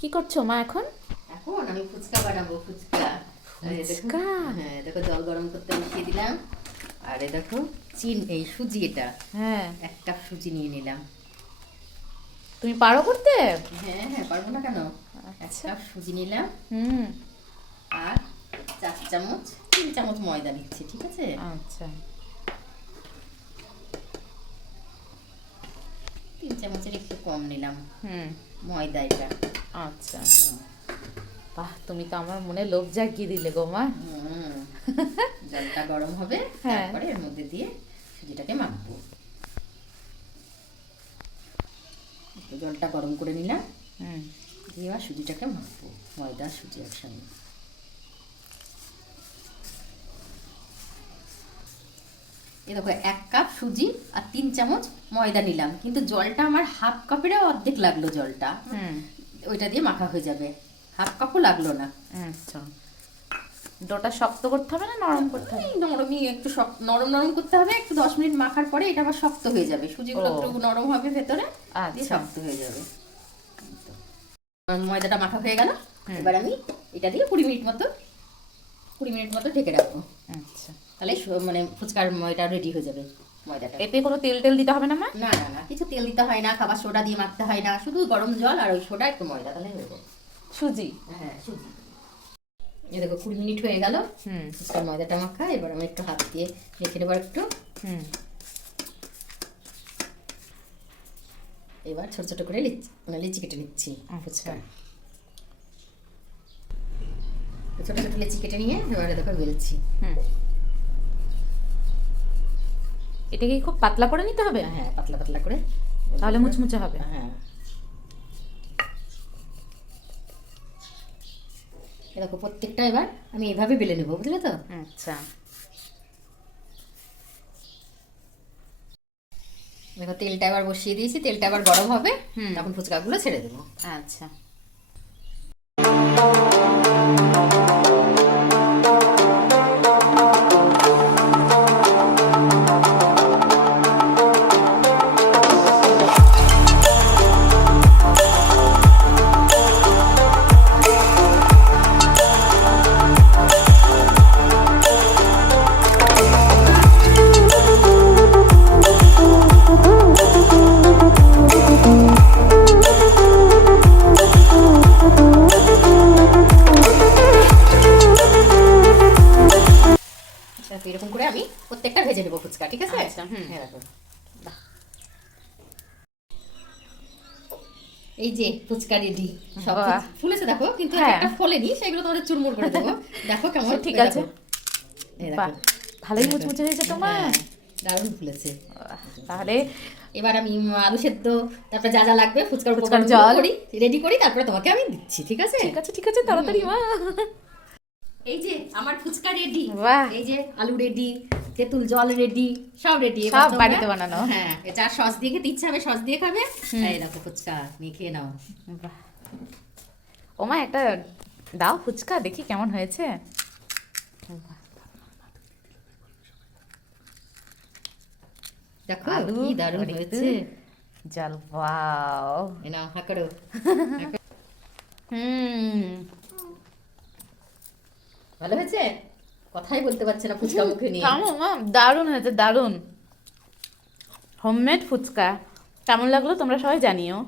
কি করছো মা এখন? এখন আমি ফুচকা বানাবো। ফুচকা ফুচকা? হ্যাঁ দেখো, জল গরম করতে বসিয়ে দিলাম। আর এই দেখো এই সুজি, এটা হ্যাঁ, 1 কাপ সুজি নিয়ে নিলাম। তুমি পারো করতে? হ্যাঁ হ্যাঁ, পারবো না কেন। 1 আচ্ছা। কাপ সুজি নিলাম। হুম। আর 3 চামচ ময়দা নিচ্ছি, ঠিক আছে? আচ্ছা। 3 চামচের একটু কম নিলাম হুম। ময়দা এটা। আচ্ছা। বাহ, তুমি তো আমার মনে লোভ জাগিয়ে দিলে গো মা। হুম, জলটা গরম হবে, হ্যাঁ। তারপরে এর মধ্যে দিয়ে সুজিটাকে মাখবো। একটু জলটা গরম করে নিলাম, হুম। দিয়ে এবার সুজিটাকে মাখবো, ময়দা সুজি একসঙ্গে। এই দেখো 1 কাপ সুজি আর 3 চামচ ময়দা নিলাম, কিন্তু জলটা আমার হাফ কাপেরও অর্ধেক লাগলো জলটা। হুম। ওইটা দিয়ে মাখা হয়ে যাবে, হাফ কাপও লাগলো না। আচ্ছা। ডোটা শক্ত করতে হবে না নরম করতে হবে? এই নরমই, একটু নরম নরম করতে হবে। একটু 10 মিনিট মাখার পরে এটা আবার শক্ত হয়ে যাবে, সুজিগুলো ও। একটু নরম হবে ভেতরে, দিয়ে আচ্ছা। শক্ত হয়ে যাবে। ময়দাটা মাখা হয়ে গেল। হুম। এবার আমি এটা দিয়ে 20 মিনিট মতো ঢেকে রাখবো। আচ্ছা। তাহলে মানে ফুচকার ময়দা রেডি হয়ে যাবে, ময়দাটা। এতে কোনো তেল টেল দিতে হবে না মা? না না না, কিছু তেল দিতে হয় না, খাবার সোডা দিয়ে মাখতে হয় না, শুধু গরম জল আর ওই সোডা একটু ময়দা, তাহলে হয়ে যাবে। সুজি? হ্যাঁ সুজি। এই দেখো 20 মিনিট হয়ে গেল হুম। ফুচকার ময়দাটা মাখা। এবার আমি একটু হাত দিয়ে রেখে দেবো একটু। হুম। এবার ছোট ছোট করে লিচি কেটে নিচ্ছি ফুচকা। ছোট ছোট লিচি কেটে নিয়ে এবারে দেখো বেলছি। হুম। এটাকে খুব পাতলা করে নিতে হবে? হ্যাঁ, পাতলা পাতলা করে, তাহলে মুচমুচে হবে। হ্যাঁ। দেখো প্রত্যেকটা এবার আমি এভাবে বেলে নেবো, বুঝলে তো? আচ্ছা। দেখো তেলটা এবার বসিয়ে দিয়েছি, তেলটা এবার গরম হবে, তখন ফুচকাগুলো ছেড়ে দেবো। আচ্ছা। দেখো এরকম করে আমি প্রত্যেকটা ভেজে নেবো ফুচকা, ঠিক আছে? আচ্ছা, হুম। হ্যাঁ দেখো, বাহ। এই যে ফুচকা রেডি। সব বাহ। ফুলেছে দেখো, কিন্তু হ্যাঁ। একটা ফলেনি, সেগুলো তোমাদের চুরমুর করে দেবো। দেখো কেমন, ঠিক এই আছে। দেখো। এই দেখো। বাহ, ভালোই দেখো। মুচমুচে হয়েছে তোমার। হ্যাঁ, দারুণ ফুলেছে। তাহলে এবার আমি আলু সেদ্ধ, তারপরে যা যা লাগবে ফুচকার ফুচকার উপকরণগুলো জল রেডি করি, তারপরে তোমাকে আমি দিচ্ছি, ঠিক আছে? ঠিক আছে, ঠিক আছে, তাড়াতাড়ি মা। এই যে আমার ফুচকা রেডি। বাহ। এই যে আলু রেডি, তেঁতুল জল রেডি, সব রেডি। সব বাড়িতে বানানো। হ্যাঁ, যা সস দিয়ে খেতে ইচ্ছা হবে সস দিয়ে খাবে। এই দেখো ফুচকা নিয়ে খেয়ে নাও। বাহ। ও মা, একটা দাও ফুচকা, দেখি কেমন হয়েছে। দেখো আলু কি দারুণ আর একটু হয়েছে। জল, ওয়াও। এই নাও, হা করো। হুম। ভালো হয়েছে? কথাই বলতে পারছে না ফুচকা মুখে নিয়ে। থামো মা, দারুণ হয়েছে, দারুণ। হোমমেড ফুচকা কেমন লাগলো তোমরা সবাই জানিও।